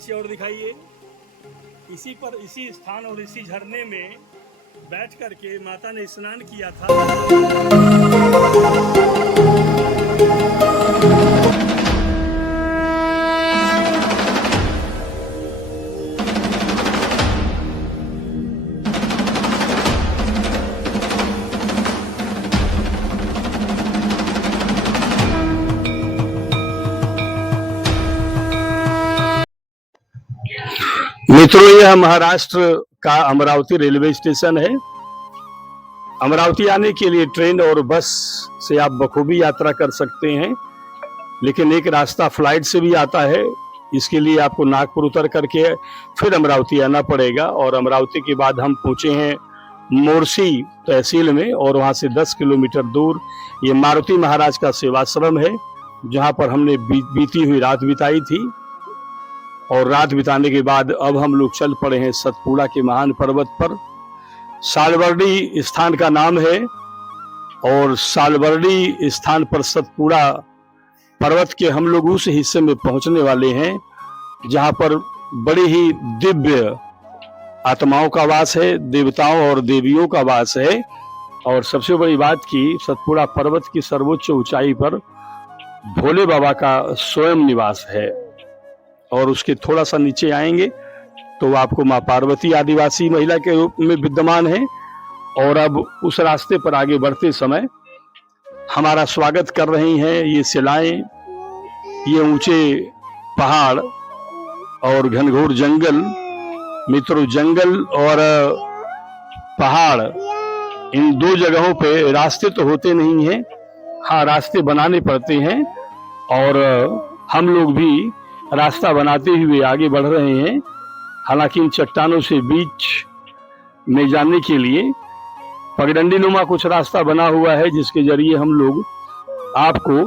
पीछे और दिखाइए। इसी स्थान और इसी झरने में बैठ करके माता ने स्नान किया था। मित्रों, यह महाराष्ट्र का अमरावती रेलवे स्टेशन है। अमरावती आने के लिए ट्रेन और बस से आप बखूबी यात्रा कर सकते हैं, लेकिन एक रास्ता फ्लाइट से भी आता है। इसके लिए आपको नागपुर उतर करके फिर अमरावती आना पड़ेगा और अमरावती के बाद हम पहुंचे हैं मोर्शी तहसील में और वहां से 10 किलोमीटर दूर ये मारुति महाराज का सेवाश्रम है, जहां पर हमने बीती हुई रात बिताई थी। और रात बिताने के बाद अब हम लोग चल पड़े हैं सतपुड़ा के महान पर्वत पर। सालबर्डी स्थान का नाम है और सालबर्डी स्थान पर सतपुड़ा पर्वत के हम लोग उस हिस्से में पहुंचने वाले हैं जहां पर बड़ी ही दिव्य आत्माओं का वास है, देवताओं और देवियों का वास है। और सबसे बड़ी बात कि सतपुड़ा पर्वत की सर्वोच्च ऊंचाई पर भोले बाबा का स्वयं निवास है। और उसके थोड़ा सा नीचे आएंगे तो आपको माँ पार्वती आदिवासी महिला के रूप में विद्यमान है। और अब उस रास्ते पर आगे बढ़ते समय हमारा स्वागत कर रही हैं ये शिलाएं, ये ऊंचे पहाड़ और घनघोर जंगल। मित्रों, जंगल और पहाड़ इन दो जगहों पे रास्ते तो होते नहीं हैं, हाँ रास्ते बनाने पड़ते हैं। और हम लोग भी रास्ता बनाते हुए आगे बढ़ रहे हैं। हालांकि इन चट्टानों से बीच में जाने के लिए पगडंडी नुमा कुछ रास्ता बना हुआ है, जिसके जरिए हम लोग आपको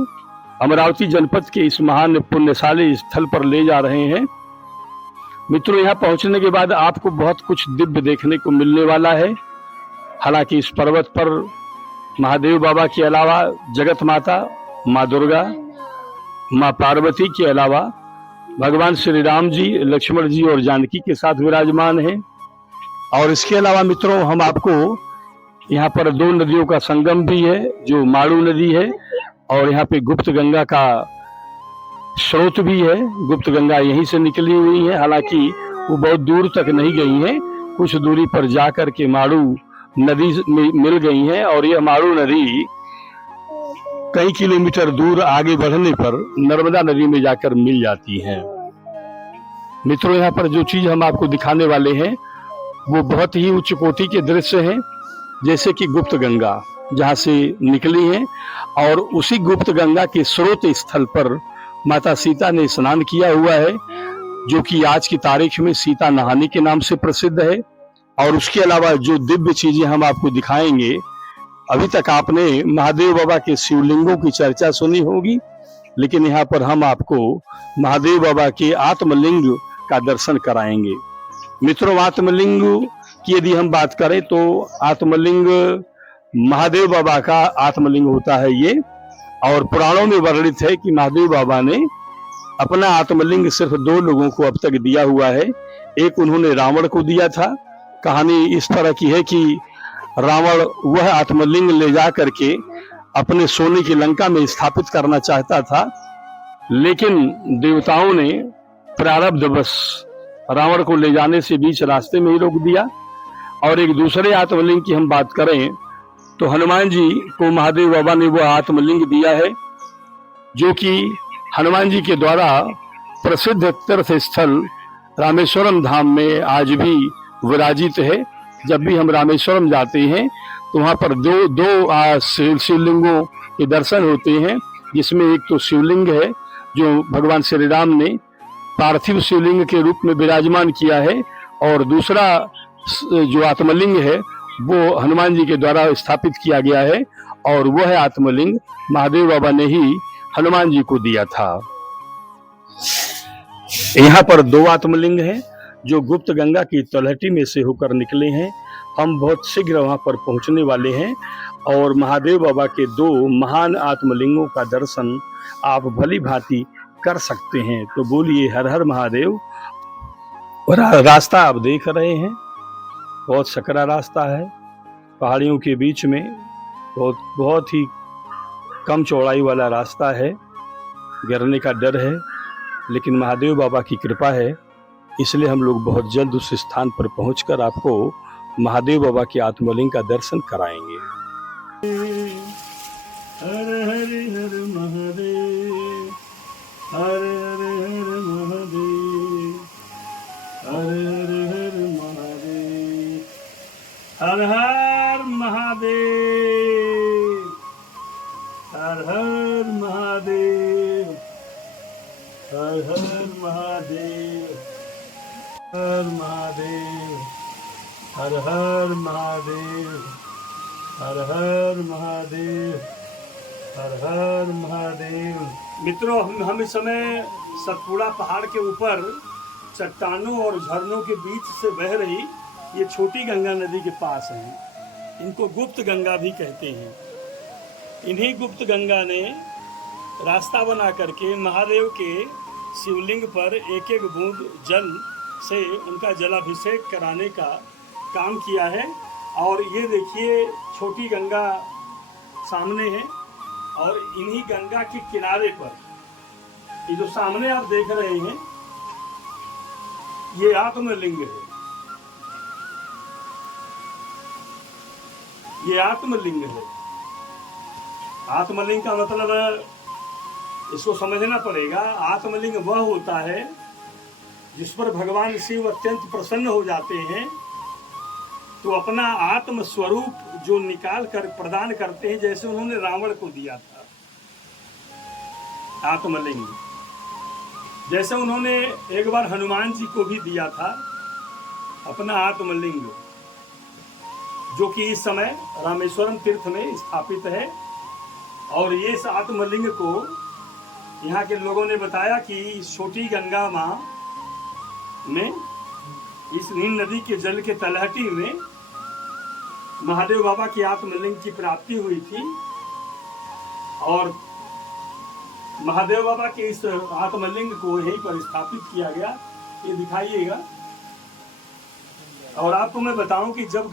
अमरावती जनपद के इस महान पुण्यशाली स्थल पर ले जा रहे हैं। मित्रों, यहाँ पहुंचने के बाद आपको बहुत कुछ दिव्य देखने को मिलने वाला है। हालांकि इस पर्वत पर महादेव बाबा के अलावा जगत माता माँ दुर्गा, माँ पार्वती के अलावा भगवान श्री राम जी, लक्ष्मण जी और जानकी के साथ विराजमान हैं। और इसके अलावा मित्रों, हम आपको यहाँ पर दो नदियों का संगम भी है, जो माड़ू नदी है और यहाँ पे गुप्त गंगा का स्रोत भी है। गुप्त गंगा यहीं से निकली हुई है, हालांकि वो बहुत दूर तक नहीं गई है, कुछ दूरी पर जाकर के माड़ू नदी में मिल गई है। और यह माड़ू नदी कई किलोमीटर दूर आगे बढ़ने पर नर्मदा नदी में जाकर मिल जाती है। मित्रों, यहाँ पर जो चीज हम आपको दिखाने वाले हैं वो बहुत ही उच्च कोटि के दृश्य हैं, जैसे कि गुप्त गंगा जहाँ से निकली है और उसी गुप्त गंगा के स्रोत स्थल पर माता सीता ने स्नान किया हुआ है, जो कि आज की तारीख में सीता नहाने के नाम से प्रसिद्ध है। और उसके अलावा जो दिव्य चीजें हम आपको दिखाएंगे, अभी तक आपने महादेव बाबा के शिवलिंगों की चर्चा सुनी होगी, लेकिन यहाँ पर हम आपको महादेव बाबा के आत्मलिंग का दर्शन कराएंगे। मित्रों, आत्मलिंग की यदि हम बात करें तो आत्मलिंग महादेव बाबा का आत्मलिंग होता है ये। और पुराणों में वर्णित है कि महादेव बाबा ने अपना आत्मलिंग सिर्फ 2 लोगों को अब तक दिया हुआ है। एक उन्होंने रावण को दिया था। कहानी इस तरह की है कि रावण वह आत्मलिंग ले जा करके अपने सोने की लंका में स्थापित करना चाहता था, लेकिन देवताओं ने प्रारब्धवश रावण को ले जाने से बीच रास्ते में ही रोक दिया। और एक दूसरे आत्मलिंग की हम बात करें तो हनुमान जी को महादेव बाबा ने वह आत्मलिंग दिया है, जो कि हनुमान जी के द्वारा प्रसिद्ध तीर्थ स्थल रामेश्वरम धाम में आज भी विराजित है। जब भी हम रामेश्वरम जाते हैं तो वहाँ पर दो शिवलिंगों के दर्शन होते हैं, जिसमें एक तो शिवलिंग है जो भगवान श्री राम ने पार्थिव शिवलिंग के रूप में विराजमान किया है, और दूसरा जो आत्मलिंग है वो हनुमान जी के द्वारा स्थापित किया गया है, और वह आत्मलिंग महादेव बाबा ने ही हनुमान जी को दिया था। यहाँ पर 2 आत्मलिंग हैं जो गुप्त गंगा की तलहटी में से होकर निकले हैं। हम बहुत शीघ्र वहां पर पहुंचने वाले हैं और महादेव बाबा के 2 महान आत्मलिंगों का दर्शन आप भली भांति कर सकते हैं। तो बोलिए हर हर महादेव और रास्ता आप देख रहे हैं, बहुत सकरा रास्ता है, पहाड़ियों के बीच में बहुत ही कम चौड़ाई वाला रास्ता है। गिरने का डर है, लेकिन महादेव बाबा की कृपा है, इसलिए हम लोग बहुत जल्द उस स्थान पर पहुंचकर आपको महादेव बाबा के आत्मलिंग का दर्शन कराएंगे। हर हर हर महादेव, हर हर हर महादेव, हर हर हर महादेव, हर हर महादेव, हर हर महादेव, हर हर महादेव, हर महादेव, हर हर महादेव, हर हर महादेव, हर हर महादेव। मित्रों, हम इस समय सतपुड़ा पहाड़ के ऊपर चट्टानों और झरनों के बीच से बह रही ये छोटी गंगा नदी के पास हैं। इनको गुप्त गंगा भी कहते हैं। इन्हीं गुप्त गंगा ने रास्ता बना करके महादेव के शिवलिंग पर एक एक बूंद जल से उनका जलाभिषेक कराने का काम किया है। और ये देखिए छोटी गंगा सामने है, और इन्हीं गंगा के किनारे पर ये जो सामने आप देख रहे हैं ये आत्मलिंग है। ये आत्मलिंग है। आत्मलिंग का मतलब इसको समझना पड़ेगा। आत्मलिंग वह होता है जिस पर भगवान शिव अत्यंत प्रसन्न हो जाते हैं, तो अपना आत्म स्वरूप जो निकाल कर प्रदान करते हैं, जैसे उन्होंने रावण को दिया था आत्मलिंग, जैसे उन्होंने एक बार हनुमान जी को भी दिया था अपना आत्मलिंग, जो कि इस समय रामेश्वरम तीर्थ में स्थापित है। और ये इस आत्मलिंग को यहाँ के लोगों ने बताया कि छोटी गंगा माँ में इस नील नदी के जल के तलहटी में महादेव बाबा की आत्मलिंग की प्राप्ति हुई थी। और महादेव बाबा के इस आत्मलिंग को यहीं पर स्थापित किया गया। ये दिखाइएगा। और आपको मैं बताऊं कि जब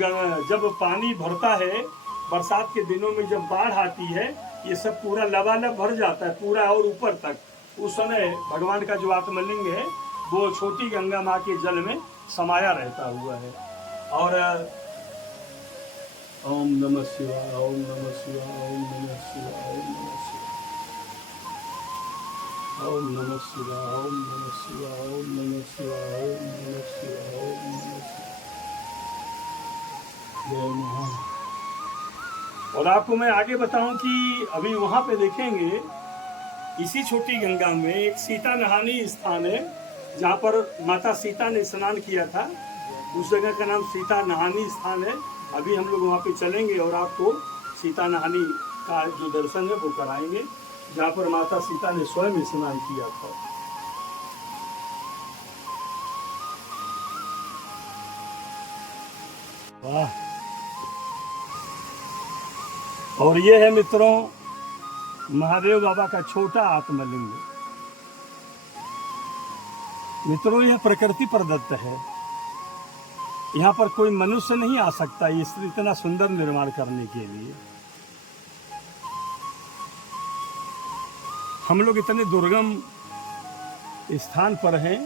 पानी भरता है बरसात के दिनों में, जब बाढ़ आती है, ये सब पूरा लबालब भर जाता है पूरा और ऊपर तक। उस समय भगवान का जो आत्मलिंग है वो छोटी गंगा माँ के जल में समाया रहता हुआ है। और ओम नमः शिवाय, ओम नमः शिवाय, ओम नमः शिवाय, ओम नमः शिवाय, ओम नमः शिवाय, ओम नमः शिवाय, ओम नमः शिवाय, ओम नमः शिवाय, ओम नमः शिवाय। जय महादेव। और आपको मैं आगे बताऊं कि अभी वहां पे देखेंगे इसी छोटी गंगा में एक सीता नहानी स्थान है, जहाँ पर माता सीता ने स्नान किया था। उस जगह का नाम सीता नहानी स्थान है। अभी हम लोग वहाँ पे चलेंगे और आपको सीता नहानी का जो दर्शन है वो कराएंगे, जहाँ पर माता सीता ने स्वयं स्नान किया था। वाह। और ये है मित्रों महादेव बाबा का छोटा आत्मलिंग। मित्रों, यह प्रकृति प्रदत्त है। यहाँ पर कोई मनुष्य नहीं आ सकता इतना सुंदर निर्माण करने के लिए। हम लोग इतने दुर्गम स्थान पर हैं,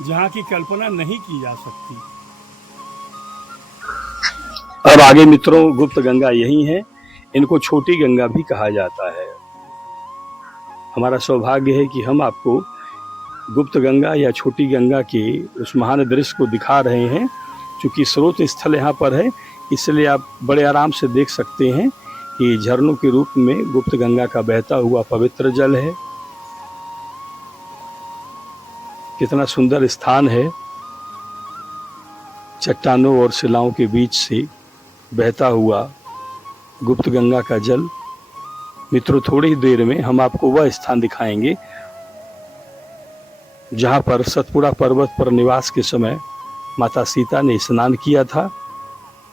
जहाँ की कल्पना नहीं की जा सकती। अब आगे मित्रों गुप्त गंगा यही है। इनको छोटी गंगा भी कहा जाता है। हमारा सौभाग्य है कि हम आपको गुप्त गंगा या छोटी गंगा के उस महान दृश्य को दिखा रहे हैं। चूँकि स्रोत स्थल यहाँ पर है, इसलिए आप बड़े आराम से देख सकते हैं कि झरनों के रूप में गुप्त गंगा का बहता हुआ पवित्र जल है। कितना सुंदर स्थान है। चट्टानों और शिलाओं के बीच से बहता हुआ गुप्त गंगा का जल। मित्रों, थोड़ी ही देर में हम आपको वह स्थान दिखाएंगे जहां पर सतपुड़ा पर्वत पर निवास के समय माता सीता ने स्नान किया था।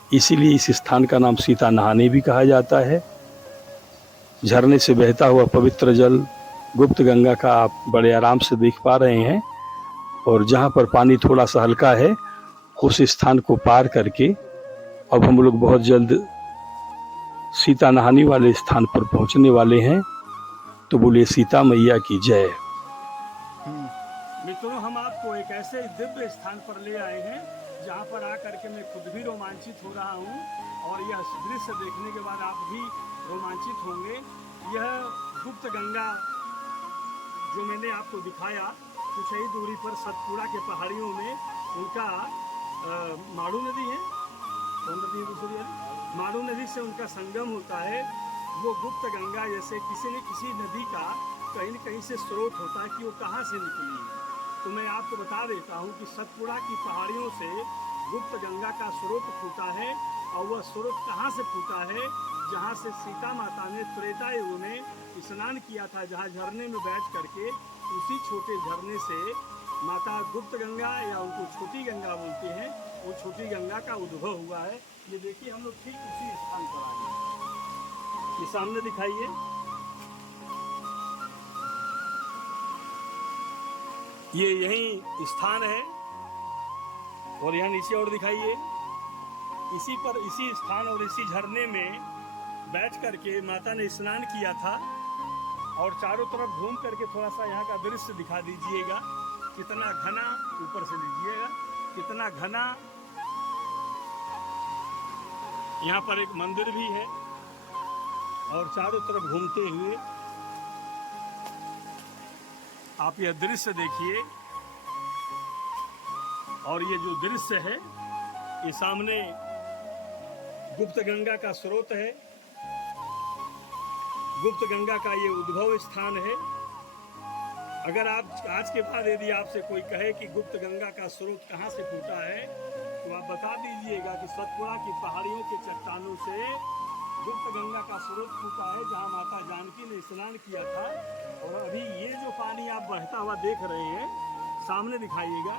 इसीलिए इस स्थान का नाम सीता नहानी भी कहा जाता है। झरने से बहता हुआ पवित्र जल गुप्त गंगा का आप बड़े आराम से देख पा रहे हैं। और जहाँ पर पानी थोड़ा सा हल्का है उस स्थान को पार करके अब हम लोग बहुत जल्द सीता नहाने वाले स्थान पर पहुँचने वाले हैं। तो बोलिए सीता मैया की जय। मित्रों, हम आपको एक ऐसे दिव्य स्थान पर ले आए हैं जहाँ पर आकर के मैं खुद भी रोमांचित हो रहा हूँ और यह दृश्य देखने के बाद आप भी रोमांचित होंगे। यह गुप्त गंगा जो मैंने आपको दिखाया, कुछ ही दूरी पर सतपुड़ा के पहाड़ियों में उनका माड़ू नदी है, कौन नदी है दूसरी है, माड़ू नदी से उनका संगम होता है। वो गुप्त गंगा जैसे किसी न किसी नदी का कहीं न कहीं से स्रोत होता है कि वो कहाँ से निकली है। तो मैं आपको बता देता हूँ कि सतपुड़ा की पहाड़ियों से गुप्त गंगा का स्रोत फूटा है। और वह स्रोत कहाँ से फूटा है? जहाँ से सीता माता ने त्रेता युग में स्नान किया था, जहाँ झरने में बैठ करके, उसी छोटे झरने से माता गुप्त गंगा या उनको छोटी गंगा बोलते हैं, वो छोटी गंगा का उद्भव हुआ है। ये देखिए, हम लोग ठीक उसी स्थान पर आए हैं। ये सामने दिखाइए, ये यही स्थान है। और यहाँ नीचे और दिखाइए, इसी पर, इसी स्थान और इसी झरने में बैठ करके माता ने स्नान किया था। और चारों तरफ घूम करके थोड़ा सा यहाँ का दृश्य दिखा दीजिएगा, कितना घना, ऊपर से लीजिएगा कितना घना। यहाँ पर एक मंदिर भी है और चारों तरफ घूमते हुए आप यह दृश्य देखिए। और ये जो दृश्य है, ये सामने गुप्त गंगा का स्रोत है, गुप्त गंगा का ये उद्भव स्थान है। अगर आप आज के बाद यदि आपसे कोई कहे कि गुप्त गंगा का स्रोत कहाँ से फूटा है, तो आप बता दीजिएगा कि सतपुड़ा की पहाड़ियों के चट्टानों से गुप्त गंगा का स्रोत फूटा है, जहाँ माता जानकी ने स्नान किया था। और अभी ये जो पानी आप बहता हुआ देख रहे हैं, सामने दिखाइएगा,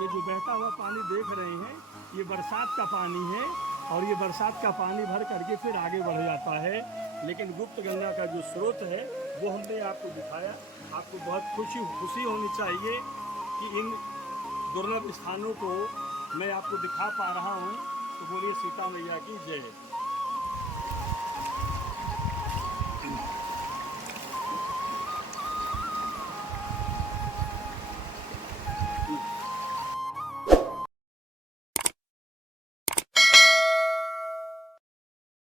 ये जो बहता हुआ पानी देख रहे हैं, ये बरसात का पानी है। और ये बरसात का पानी भर करके फिर आगे बढ़ जाता है। लेकिन गुप्त गंगा का जो स्रोत है वो हमने आपको दिखाया। आपको बहुत खुशी होनी चाहिए कि इन दुर्लभ स्थानों को मैं आपको दिखा पा रहा हूँ। तो बोलिए सीता मैया की जय।